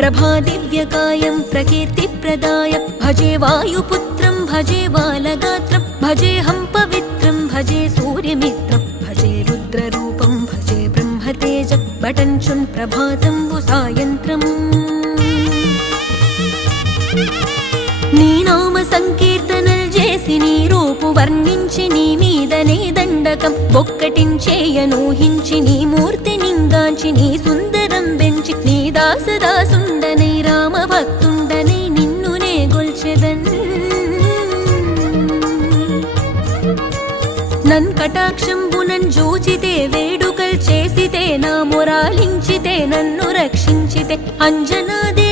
ప్రభాదివ్యకాయం ప్రకీర్తిప్రదాయ భజే వాయుపుత్రం భజే బాలగాత్రం భజేహం పవిత్రం భజే సూర్యమిత్రం భజే రుద్రరూపం భజే బ్రహ్మతేజ బటంచున్ ప్రభాతంబు సాయంత్రం నీ నామ సంకీర్తనలు చేసి నీ రూపు వర్ణించి నీ మీదనే దండకం ఒక్కటించేయనూహించి నీ మూర్తి నింగాంచి నీ సుందరం పెంచి నీ దాసదాసుండనై రామ భక్తుండనై నిన్నునే గొల్చెదన్ నన్ కటాక్షంబునన్ జూచితే వేడుకల్ చేసితే నా మొరాలించితే నన్ను రక్షించితే అంజనాదే